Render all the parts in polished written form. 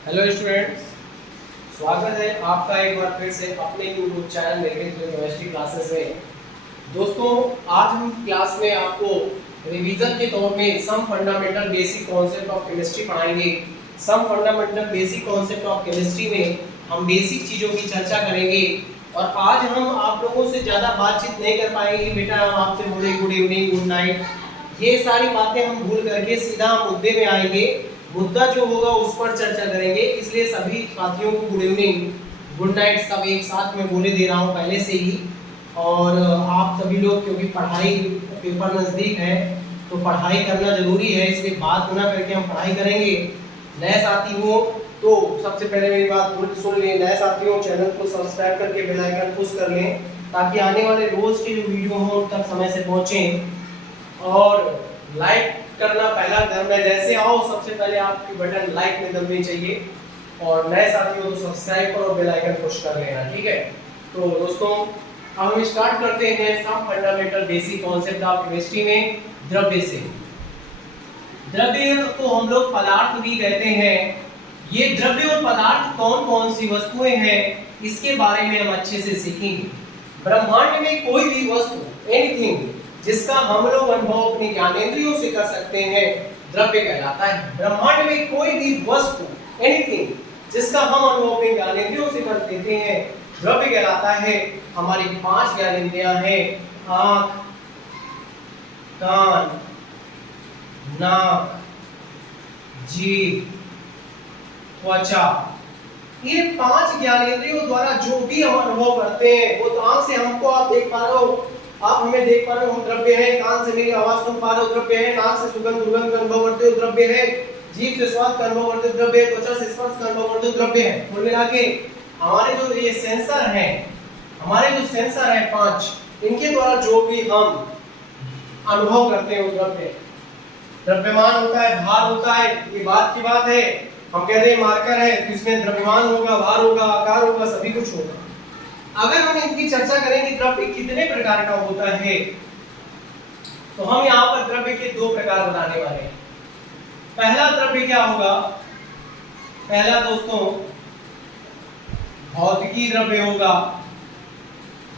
Hello students, स्वागत है आपका एक बार फिर से अपने यूट्यूब चैनल मेरे केमिस्ट्री क्लासेस में। दोस्तों, आज हम क्लास में आपको रिवीजन के तौर पे some fundamental basic concept of chemistry पढ़ाएंगे। Some fundamental basic concept of chemistry में हम बेसिक चीज़ों की चर्चा करेंगे। और आज हम आप लोगों से ज़्यादा बातचीत नहीं कर पाएंगे। बेटा हम आपसे बोले गुड इवनिंग, गुड नाइट, ये सारी बातें हम भूल करके सीधा मुद्दे में आएंगे। मुद्दा जो होगा उस पर चर्चा करेंगे। इसलिए सभी साथियों को गुड इवनिंग, गुड नाइट सब एक साथ में बोले दे रहा हूँ पहले से ही। और आप सभी लोग, क्योंकि पढ़ाई पेपर नज़दीक है तो पढ़ाई करना जरूरी है, इसलिए बात ना करके हम पढ़ाई करेंगे। नए साथी हो तो सबसे पहले मेरी बात सुन लें। नए साथी हो चैनल को सब्सक्राइब करके बेल आइकन पुश कर लें ताकि आने वाले रोज के जो वीडियो हो उन तक समय से पहुँचें। और लाइक करना पहला धर्म है। जैसे आओ सबसे पहले आपकी बटन लाइक में दबनी चाहिए। और नए साथी हो तो सब्सक्राइब करो, बेल आइकन पुश कर लेना, ठीक है। तो दोस्तों अब हम स्टार्ट करते हैं some fundamental basic concept of chemistry में द्रव्य से। द्रव्य को हम लोग पदार्थ भी कहते हैं। ये द्रव्य और पदार्थ कौन कौन सी वस्तुएं हैं इसके बारे में हम अच्छे से सीखेंगे। ब्रह्मांड में कोई भी वस्तु, एनीथिंग, जिसका हम लोग अनुभव अपने ज्ञानेंद्रियों से कर सकते हैं, द्रव्य कहलाता है। ब्रह्मांड में कोई भी वस्तु, एनीथिंग, जिसका हम अनुभव अपने ज्ञानेंद्रियों से कर देते हैं, द्रव्य कहलाता है। हमारी 5 ज्ञानेंद्रियां हैं: आँख, कान, नाक, जीभ, त्वचा। इन 5 ज्ञानेंद्रियों द्वारा जो भी हम अनुभव करते हैं, वो तो आँख से हमको आप देख पा रहे हो, आप हमें देख पा रहे हो, हम द्रव्य है। कान से मेरी आवाज सुन पा रहे हो, द्रव्य है। नाक से सुगंध दुर्गंध का अनुभव करते हो, द्रव्य है। जीभ से स्वाद का अनुभव करते हो, द्रव्य है। त्वचा से स्पर्श का अनुभव करते हो, द्रव्य है। कुल मिला के हमारे जो ये सेंसर हैं, हमारे जो सेंसर हैं 5, इनके द्वारा जो भी हम अनुभव करते हैं वो द्रव्य है। द्रव्यमान होता है, भार होता है, ये बात की बात है। हम कहते हैं मार्कर है तो इसमें द्रव्यमान होगा, भार होगा, आकार होगा, सभी कुछ होगा। अगर हम इनकी चर्चा करें कि द्रव्य कितने प्रकार का होता है, तो हम यहाँ पर द्रव्य के 2 प्रकार बताने वाले हैं। पहला द्रव्य क्या होगा? पहला दोस्तों भौतिकी द्रव्य होगा।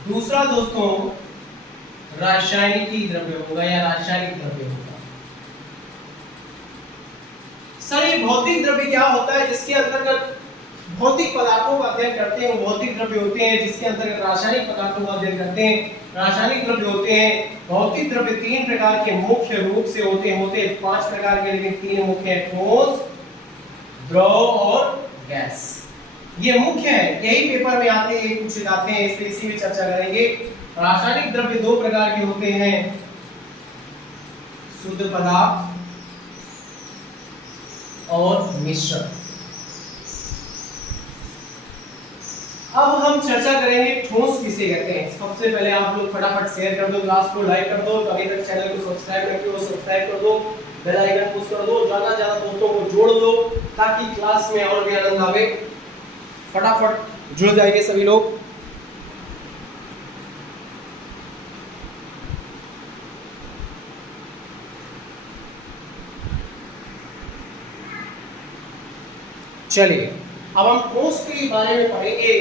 दूसरा दोस्तों रासायनिकी द्रव्य होगा या रासायनिक द्रव्य होगा। सर ये भौतिक द्रव्य क्या होता है? जिसके अंतर्गत भौतिक पदार्थों का अध्ययन करते हैं वो भौतिक द्रव्य होते हैं। जिसके अंतर्गत रासायनिक पदार्थों का अध्ययन करते हैं रासायनिक द्रव्य होते हैं। भौतिक द्रव्य 3 प्रकार के मुख्य रूप से होते हैं 5 प्रकार के, लेकिन 3 मुख्य हैं: ठोस, द्रव और गैस। ये मुख्य है, यही पेपर में आते हैं, पूछे जाते हैं, इसलिए इसी में चर्चा करेंगे। रासायनिक द्रव्य 2 प्रकार के होते हैं: शुद्ध पदार्थ और मिश्रण। अब हम चर्चा करेंगे ठोस किसे कहते हैं। सबसे पहले आप लोग फटाफट शेयर कर दो, क्लास को लाइक कर दो, अभी तक चैनल को सब्सक्राइब नहीं किया वो सब्सक्राइब कर दो, बेल आइकन पुश कर दो, ज्यादा ज्यादा दोस्तों को जोड़ दो ताकि क्लास में और भी आनंद आवे। फटाफट जुड़ जाइए सभी लोग। चलिए अब हम ठोस के बारे में पढ़ेंगे।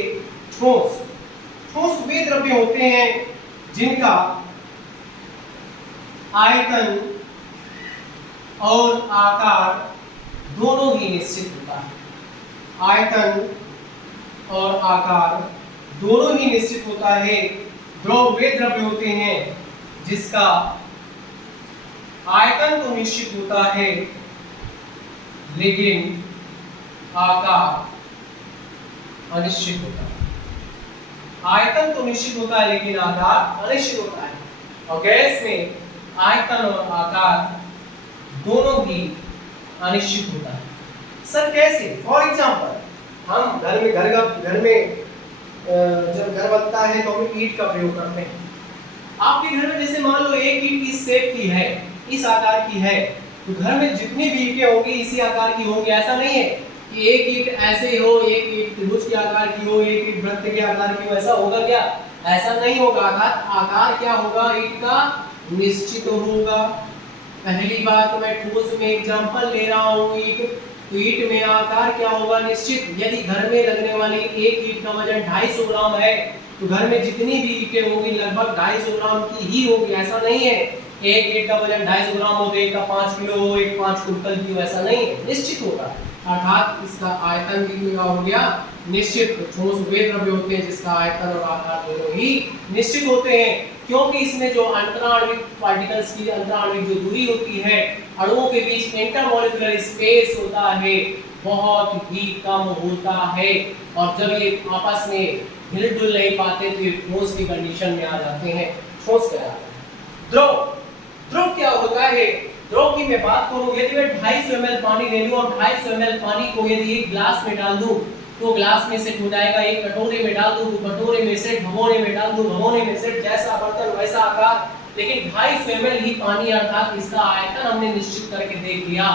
ठोस वे द्रव्य होते हैं जिनका आयतन और आकार दोनों ही निश्चित होता है। आयतन और आकार दोनों ही निश्चित होता है। द्रव वे द्रव्य होते हैं जिसका आयतन तो निश्चित होता है लेकिन आकार अनिश्चित होता है। आयतन तो निश्चित होता है लेकिन आकार अनिश्चित होता है। और गैस में आयतन और आकार दोनों ही अनिश्चित होता है। सर कैसे? फॉर एग्जांपल हम घर में जब घर बनता है तो हम ईंट का प्रयोग करते हैं। आपके घर में जैसे मान लो एक ईंट इस शेप की है, इस आकार की है, तो घर में जितनी भी ईंटें होंगी इसी आकार की होंगी। ऐसा नहीं है कि एक ईंट ऐसे हो, एक ईंट त्रिभुज के आकार की हो, एक ईंट वृत्त के आकार की हो। ऐसा होगा क्या? ऐसा नहीं होगा। आकार क्या होगा? ईंट का निश्चित होगा। पहली बात मैं ठोस में एग्जांपल ले रहा हूँ ईंट तो ईंट में आकार क्या होगा निश्चित। यदि घर में लगने वाली एक ईंट का वजन 250 ग्राम है तो घर में जितनी भी ईंटें होंगी लगभग 250 ग्राम की ही होगी। ऐसा नहीं है एक ईंट का वजन 250 ग्राम हो तो एक का 5 किलो हो, एक 5 कुंटल की हो, ऐसा नहीं है, निश्चित होगा। अर्थात इसका आयतन भी हो गया निश्चित। ठोस वे द्रव्य होते हैं जिसका आयतन और आकार दोनों ही निश्चित होते हैं, क्योंकि इसमें जो अंतराण्विक पार्टिकल्स की अंतराण्विक जो दूरी होती है अणुओं के बीच इंटरमॉलिक्यूलर स्पेस होता है बहुत ही कम होता है, और जब ये आपस में हिल-डुल नहीं पाते तो ये ठोस की कंडीशन में आ जाते हैं। ठोस क्या है? द्रव। द्रव क्या होता है? द्रव की मैं बात करूं, यदि मैं 250 ml पानी ले लूं और 250 ml पानी को यदि एक ग्लास में डाल दूं तो ग्लास में सेट हो जाएगा। एक कटोरे में डाल दूं तो कटोरे में सेट, भगोने में डाल दूं भगोने में सेट, जैसा बर्तन वैसा आकार। लेकिन 250 ml ही पानी अर्थात इसका आयतन हमने निश्चित करके देख लिया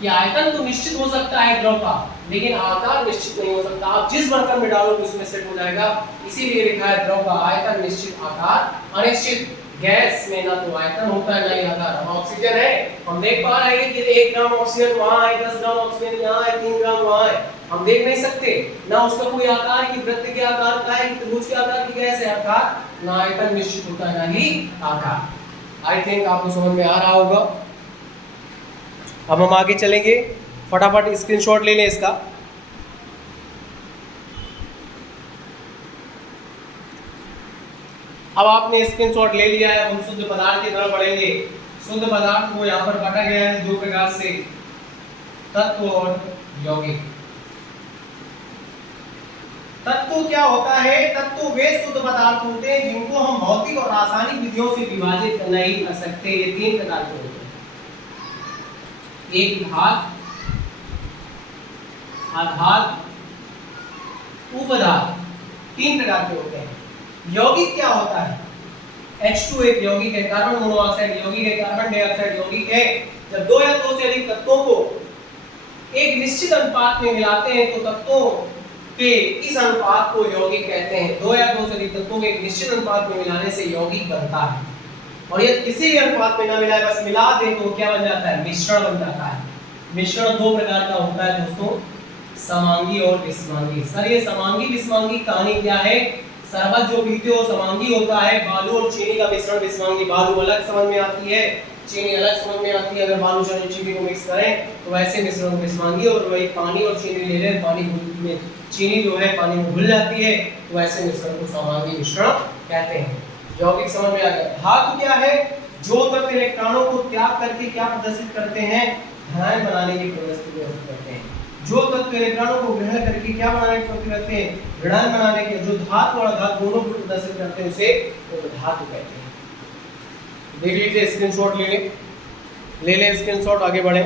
कि आयतन तो निश्चित हो सकता है द्रव का, लेकिन आकार निश्चित नहीं हो सकता। आप जिस बर्तन में डालोगे उसमें सेट हो जाएगा, इसीलिए लिखा है द्रव का आयतन निश्चित आकार अनिश्चित। गैस में ना तो आयतन होता है ना ही आकार। हम ऑक्सीजन है, हम देख पा रहे हैं कि 1 ग्राम ऑक्सीजन वहां है, 10 ग्राम ऑक्सीजन यहाँ है, 3 ग्राम वहां है, हम देख नहीं सकते। ना उसका कोई आकार की वृत्त के आकार का है, त्रिभुज के आकार की गैस है, अर्थात ना आयतन निश्चित होता है ना ही आकार। आई थिंक आपको समझ में आ रहा होगा। अब हम आगे चलेंगे, फटाफट स्क्रीनशॉट ले लें इसका। अब आपने स्क्रीनशॉट ले लिया है, हम शुद्ध पदार्थ की तरफ बढ़ेंगे। शुद्ध पदार्थ को यहाँ पर बांटा गया है दो प्रकार से, तत्व और यौगिक। तत्व क्या होता है? तत्व वे शुद्ध पदार्थ होते हैं जिनको हम भौतिक और रासायनिक विधियों से विभाजित नहीं कर सकते। ये 3 प्रकार के होते हैं, एक धात, आधात, उपधात, 3 प्रकार के होते हैं। यौगिक क्या होता है? H2 एक यौगिक है, कार्बन मोनोऑक्साइड यौगिक है, कार्बन डाइऑक्साइड यौगिक है। जब 2 या 2 से अधिक तत्वों को एक निश्चित अनुपात में मिलाते हैं तो तत्वों के इस अनुपात को यौगिक कहते हैं। 2 या 2 से अधिक तत्वों को एक निश्चित अनुपात में मिलाने से यौगिक बनता है। और यदि किसी भी अनुपात में ना मिलाए, बस मिला दे तो क्या बन जाता है? मिश्रण बन जाता है। मिश्रण 2 प्रकार का होता है दोस्तों, समांगी और विषमांगी। सर ये समांगी विषमांगी कहानी क्या है? शरबत जो पीते हो समांगी होता है, बालू और चीनी का मिश्रण विषमांगी। बालू अलग समझ में आती है, चीनी अलग समझ में आती है। अगर बालू और चीनी को मिक्स करें तो वैसे मिश्रण विषमांगी, और वही पानी और चीनी ले लें, पानी में चीनी जो है पानी में घुल जाती है तो वैसे मिश्रण को समांगी मिश्रण कहते हैं। यौगिक समझ में आ गया। धातु क्या है? जो तत्व इलेक्ट्रॉनों को त्याग करके क्या प्रदर्शित करते हैं? धनायन बनाने की प्रवृत्ति करते हैं। जो तत्व इलेक्ट्रॉनों को ग्रहण करके क्या बनाने की प्रवृत्ति करते हैं? ऋणायन बनाने के। जो धातु और अधातु दोनों को प्रदर्शित करते हैं उसे धातु कहते हैं। देख लीजिए, स्क्रीनशॉट ले लें स्क्रीनशॉट, आगे बढ़े।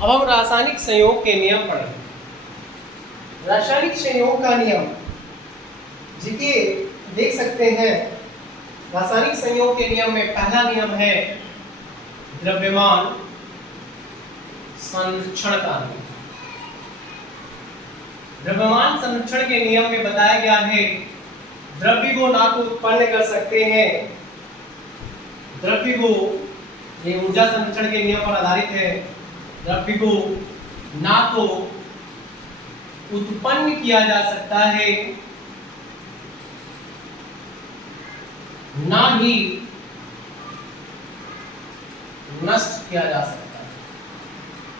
अब हम रासायनिक संयोग के नियम पढ़ेंगे। रासायनिक संयोग का नियम देखिए, देख सकते हैं रासायनिक संयोग के नियम में पहला नियम है द्रव्यमान संरक्षण का नियम। द्रव्यमान संरक्षण के नियम में बताया गया है द्रव्य को ना तो उत्पन्न कर सकते हैं, द्रव्य को, ये ऊर्जा संरक्षण के नियम पर आधारित है, द्रव्य को ना तो उत्पन्न किया जा सकता है ना ही नष्ट किया जा सकता है।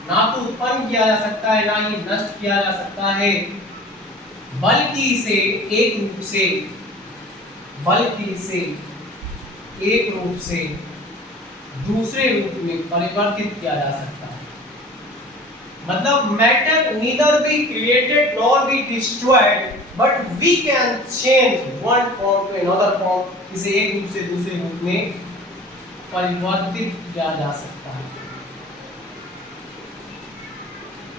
ना तो उत्पन्न किया जा सकता है ना ही नष्ट किया जा सकता है, बल्कि इसे एक रूप से, बल्कि इसे एक रूप से दूसरे रूप में परिवर्तित किया जा सकता है। मतलब matter neither be created nor be destroyed, but we can change one form to another form. इसे एक रूप से दूसरे रूप में परिवर्तित किया जा सकता है।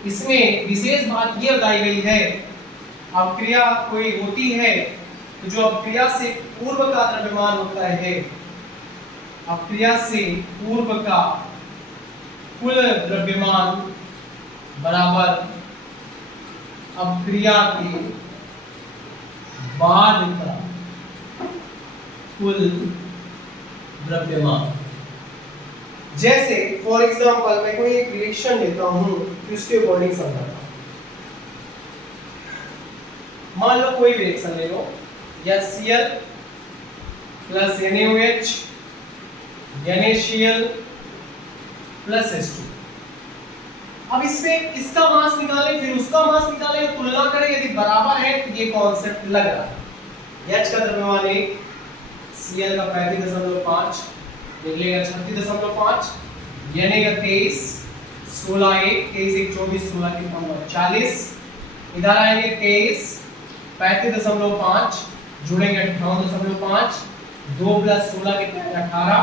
इसमें विशेष बात यह बताई गई है, अपक्रिया कोई होती है तो जो अपक्रिया से पूर्व का द्रव्यमान होता है, अपक्रिया से पूर्व का कुल द्रव्यमान बराबर अपक्रिया के बाद का कुल द्रव्यमान। जैसे फॉर एग्जांपल मैं कोई एक रिएक्शन लेता हूं कि उसके अकॉर्डिंग समझाता हूं। मान लो कोई भी रिएक्शन ले लो, HCl plus NaOH, NaCl plus H2। अब इसमें इसका मास निकालें फिर उसका मास निकालें, तुलना करें, यदि बराबर है तो ये कॉन्सेप्ट लग रहा है। H का द्रव्यमान 1, Cl का 35.5 निकलेगा 36.5, Na का 23, 16 1, 23 1 24, 16 के 15 40, इधर आएंगे 23, 35.5 जुड़ेंगे 58.5, 2 प्लस 16 कितना है 18,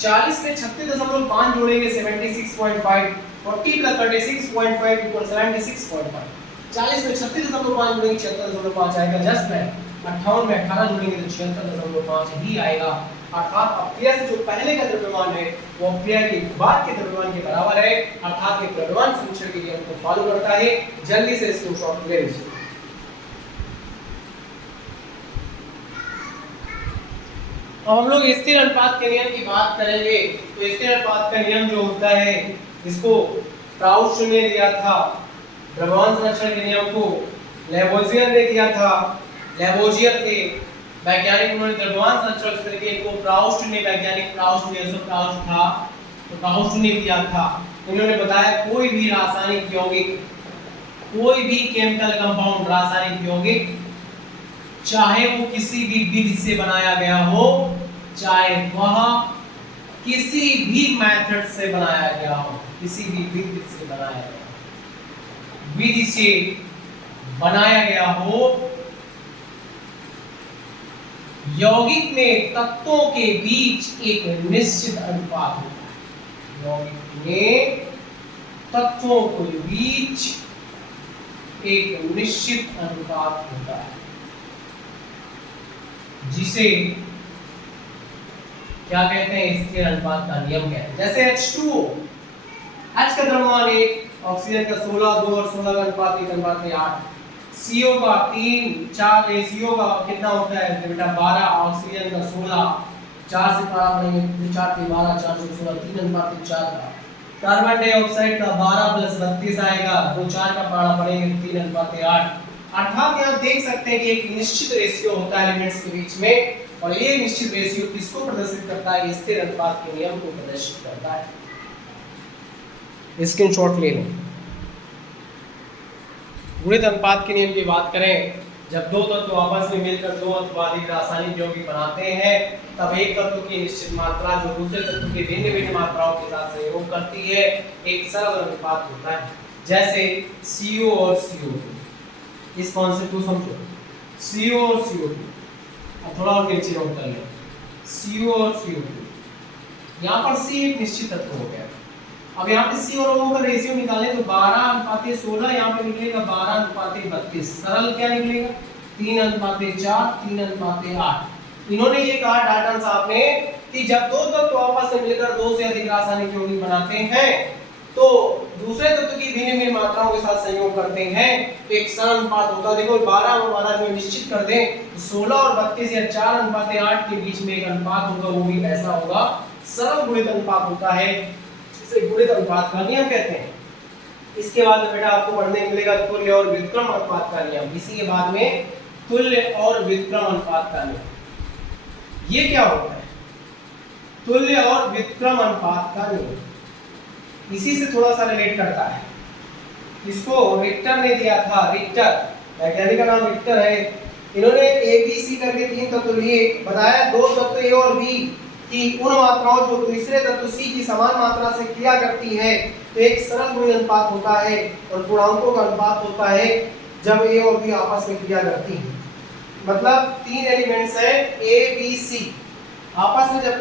40 में 36.5 जोड़ेंगे 76.5, 40 प्लस 36.5 इक्वल 76.5, 40 में 36.5 जोड़ेंगे 76.5 आएगा जस्ट है। 58 में 18 जोड़ेंगे तो 76.5 ही आएगा। अर्थात अपव्यय से जो पहले का द्रव्यमान है वो अपव्यय के बाद के द्रव्यमान के बराबर है, अर्थात ये द्रव्यमान समीकरण के नियम को फॉलो करता है। जल्दी से इसको शॉर्ट ले लीजिए। अब हम लोग स्थिर अनुपात के नियम की बात करेंगे। तो स्थिर अनुपात का नियम जो होता है इसको प्राउस्ट ने दिया था, द्रव्यमान संरक्षण के नियम को लेवोजियर ने दिया था। लेवोजियर के वैज्ञानिक उन्होंने द्रव्यमान संरक्षण तरीके को प्राउस्ट ने, वैज्ञानिक प्राउस्ट ने, सब प्राउस्ट था तो प्राउस्ट ने दिया था। इन्होंने बताया कोई भी रासायनिक यौगिक, कोई भी केमिकल कंपाउंड रासायनिक यौगिक, चाहे वो किसी भी विधि से बनाया गया हो, चाहे वह किसी भी मेथड से बनाया गया हो, किसी भी विधि से बनाया गया, विधि से बनाया गया हो, यौगिक में तत्वों के बीच एक निश्चित अनुपात होता है। यौगिक में तत्वों के बीच एक निश्चित अनुपात होता है जिसे क्या कहते हैं, स्थिर अनुपात का नियम कहते हैं। जैसे H2O, H का द्रव्यमान 1, ऑक्सीजन का 16, 2 और 16 का अनुपात 1:8, CO का 3, 4, CO का कितना होता है बेटा 12, ऑक्सीजन का 16, 4 से पारा पड़ेंगे 4 से 12, 4 से 16, 3:4 का। कार्बन डाइऑक्साइड का 12 प्लस 32 आएगा, 2 4 का पारा पड़ेंगे 3:8। अर्थात आप देख सकते हैं कि एक निश्चित रेशियो होता है एलिमेंट्स के बीच में, और ये निश्चित रेशियो किसको प्रदर्शित करता है, स्थिर अनुपात के नियम को प्रदर्शित करता है। स्क्रीनशॉट ले लें। गुणित अनुपात के नियम की बात करें, जब दो तत्व आपस में मिलकर दो अथवा अधिक रासायनिक यौगिक बनाते हैं तब एक तत्व की निश्चित मात्रा जो दूसरे तत्व की भिन्न भिन्न मात्राओं के साथ सहयोग करती है, एक सरल अनुपात होता है। जैसे CO और CO2, इस कॉन्सेप्ट को समझो। CO और CO2, अब थोड़ा और नीचे नोट कर लो। CO और CO2, यहाँ पर C एक निश्चित तत्व हो गया। अब यहाँ पे C और O का रेशियो निकालें तो 12:16, यहाँ पे निकलेगा 12:32। सरल क्या निकलेगा 3:4, 3:8। इन्होंने ये कहा डाल्टन साहब ने कि जब दो तत्व आपस में मिलकर दो से अधिक रासायनिक यौगिक बनाते हैं तो दूसरे तत्व की भिन्न भिन्न मात्राओं के साथ संयोग करते हैं तो एक सरल अनुपात होता है। देखो 12 और 12 जो निश्चित कर दें तो 16 और 32 या 4:8 के बीच में एक अनुपात होगा, वो भी ऐसा होगा, सरल गुणित अनुपात होता है, जिसे गुणित अनुपात का नियम कहते हैं। इसके बाद में बेटा आपको पढ़ने मिलेगा तुल्य और व्युत्क्रम अनुपात का नियम। इसी के बाद में तुल्य और व्युत्क्रम अनुपात का नियम। ये क्या होता है तुल्य और व्युत्क्रम अनुपात का नियम? इसी से थोड़ा सा रिलेट करता है। इसको रिक्टर ने दिया था, रिक्टर वैज्ञानिक का नाम रिक्टर है। इन्होंने ए बी सी करके 3 तत्व लिए, बताया दो तत्व ए और बी की उन मात्राओं जो दूसरे तत्व सी की समान मात्रा से क्रिया करती है तो एक सरल गुणित अनुपात होता है, और पूर्णांकों का अनुपात होता है जब ए और बी आपस में क्रिया करती हैं। मतलब 3 एलिमेंट्स है ए बी सी, आपस में जब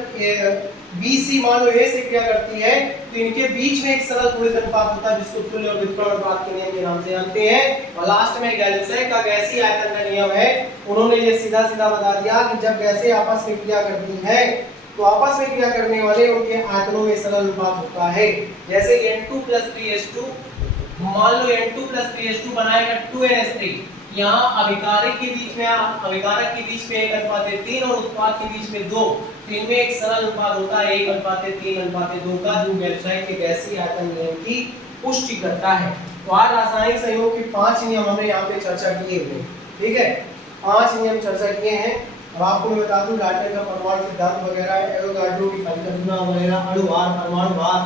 बी सी मान लो ए से क्रिया करती है तो इनके बीच में एक सरल गुणित अनुपात होता है जिसको तुल्य और व्युत्क्रम अनुपात के नियम के नाम से जानते हैं। और लास्ट में गैल्यूसेक का गैसीय आयतन का नियम है, उन्होंने ये सीधा सीधा बता दिया कि जब गैसें आपस में क्रिया करती हैं तो आपस में क्रिया करने वाले उनके आयतनों में सरल अनुपात होता है। जैसे N2 + 3H2, मान लो N2 + 3H2 बनाएगा 2NH3, यहाँ अभिकारक के बीच में 1:3 और उत्पाद के बीच में 2, तो इनमें एक सरल अनुपात होता है 1:3:2 का, जो व्यावसायिक के गैसीय आयतन नियम की पुष्टि करता है। तो आज रासायनिक संयोग के 5 नियम हमने यहाँ पे चर्चा किए हुए, ठीक है, 5 नियम चर्चा किए हैं। अब आपको मैं बता दूं डाल्टन का परमाणु सिद्धांत वगैरह, एवोगाड्रो की परिकल्पना वगैरह, अणु भार, परमाणु भार,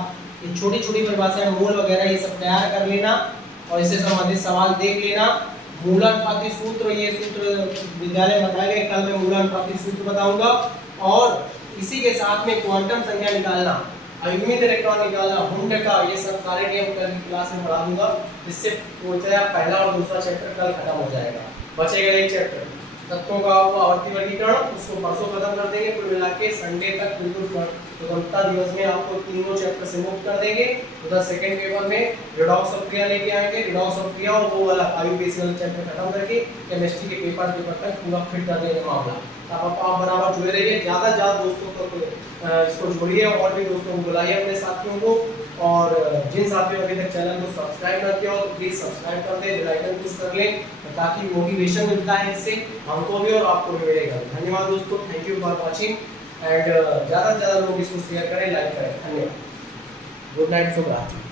ये छोटी छोटी परिभाषाएं, मोल वगैरह, ये सब तैयार कर लेना और इससे संबंधित सवाल देख लेना। मूलानुपाती सूत्र, ये सूत्र विद्यालय में बताए गए, कल मैं मूलानुपाती सूत्र बताऊंगा। और इसी के साथ में क्वांटम संख्या निकालना, अयुग्मित इलेक्ट्रॉन निकालना, हुंड का, ये सब सारे नियम कल की क्लास में पढ़ा दूंगा। इससे पहला और दूसरा चैप्टर कल खत्म हो जाएगा, बचेगा एक चैप्टर तत्वों का आवर्ती वर्गीकरण, उसको परसों खत्म कर देंगे। कुल मिला के संडे तक बिल्कुल स्वतंत्रता दिवस में आपको तीनों चैप्टर से मुक्त कर देंगे। उधर सेकंड पेपर में रिडॉक्स ऑफ क्रिया लेके आएंगे, रिडॉक्स ऑफ क्रिया और वो वाला बायोकेमिकल चैप्टर खत्म करके केमिस्ट्री के पेपर तक पूरा फिट कर देंगे मामला। आप बराबर जुड़े रहिए, ज़्यादा से ज़्यादा दोस्तों को इसको जोड़िए और भी दोस्तों को बुलाइए, अपने साथियों को। और जिन साथियों ने अभी तक चैनल को सब्सक्राइब ना किया हो तो प्लीज़ सब्सक्राइब कर दें, बेल आइकन प्रेस कर लें, ताकि मोटिवेशन मिलता है इससे हमको भी और आपको भी मिलेगा। धन्यवाद दोस्तों, thank you for watching and ज़्यादा से ज़्यादा लोग इसको शेयर करें, लाइक करें। धन्यवाद, गुड नाइट, शुभ रात्रि।